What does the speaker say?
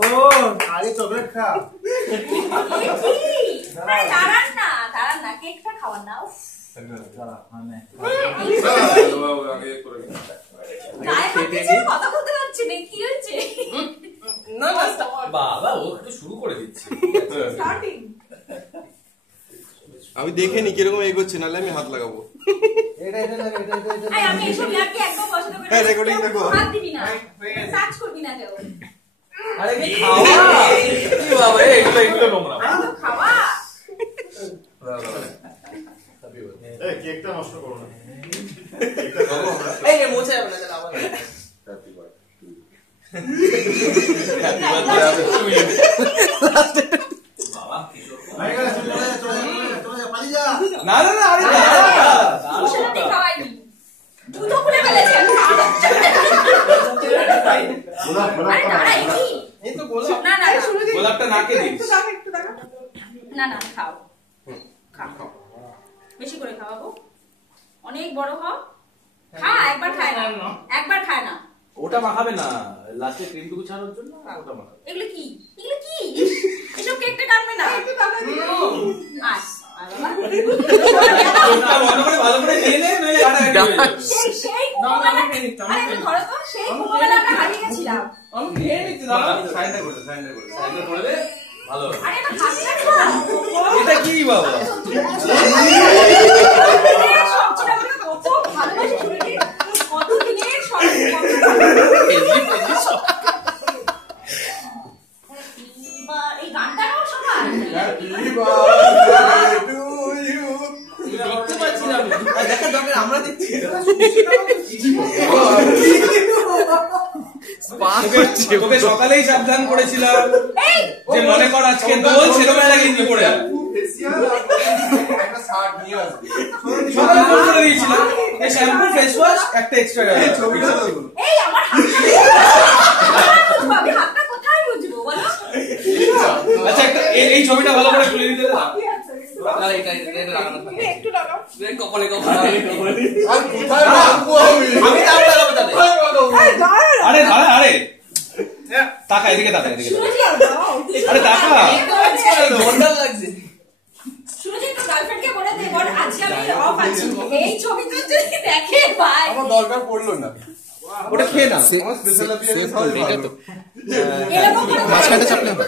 ও আরে চকলেট খা। দাঁড়ান না কেকটা খাওয়ান না। কথা বলতে পারছি না, কি হয়েছে? না বাবা ও একটু শুরু করে দিচ্ছে। আমি দেখে নি কিরকম এগোচ্ছে, নাহলে আমি হাত লাগাবো। আমি এসব ইয়ার্কি একদম পছন্দ করি না। রেকর্ডিং দেখো, হাত দিবি না, সার্চ করবি না কেউ। আরে কি খাওয়া কি বাবা এগুলো নোংরা খাওয়া। এই কেকটা নষ্ট করো না। এই রে মোছে যাবে না তাহলে আবার হ্যাপি বার্থডে বাবা কি আরে চলে যা পালিয়ে যা। না আরে খাওয়াইনি দুধ খুলে ফেলেছে। আরে দাঁড়া এই তো গোলাপ না গোলাপটা নাকে দিস। না খাও খাও বেশি করে খাওয়াবো, অনেক বড় হও। একবার খায় না ওটা মাখাবে না, লাস্টে ক্রিমটুকু ছাড়ার জন্য ওটা মাখাবে। এগুলো কি এসব কেকটা কাটবে না। ভালো করে নিয়ে নে, নইলে সেই ধরো তো, সেই মোবাইল আমরা হারিয়ে গেছিলাম। আমি খেয়ে নিচ্ছি না, সাইডে করে ভালো। আরে এটা হাতে রাখো। এটা কি বাবা? কত ভালোবাসি শুনেছি, কত দিনের সব এই গানটাও সবাই দেখতে পাচ্ছি না আমি। দেখা দরকার আমরা দেখছি। তোকে সকালেই সাবধান করেছিলাম যে মনে কর আজকে দোল, সেরকম একটা গেঞ্জি পরে যাবে। সকালে ফোন করে দিয়েছিলাম শ্যাম্পু ফেস ওয়াশ একটা এক্সট্রা ছবিটা। এই আমার হাতটা কোথায় বুঝবো বলো? আচ্ছা একটা এই ছবিটা ভালো করে তুলে দিতে দাও। একটু লাগাও। আরে তাকা এদিকে তাকা আরে তাকা লাগছে। শুনেছি তো গার্লফ্রেন্ডকে বলে দে বল আজকে আমি অফ আছি, এই ছবি তো যদি দেখে ভাই আমার দরকার পড়লো না। ওটা খেয়ে না, আমার স্পেশাল অ্যাপিয়ারেন্স হয় এরকম করে মাঝখানে চাপলে হবে।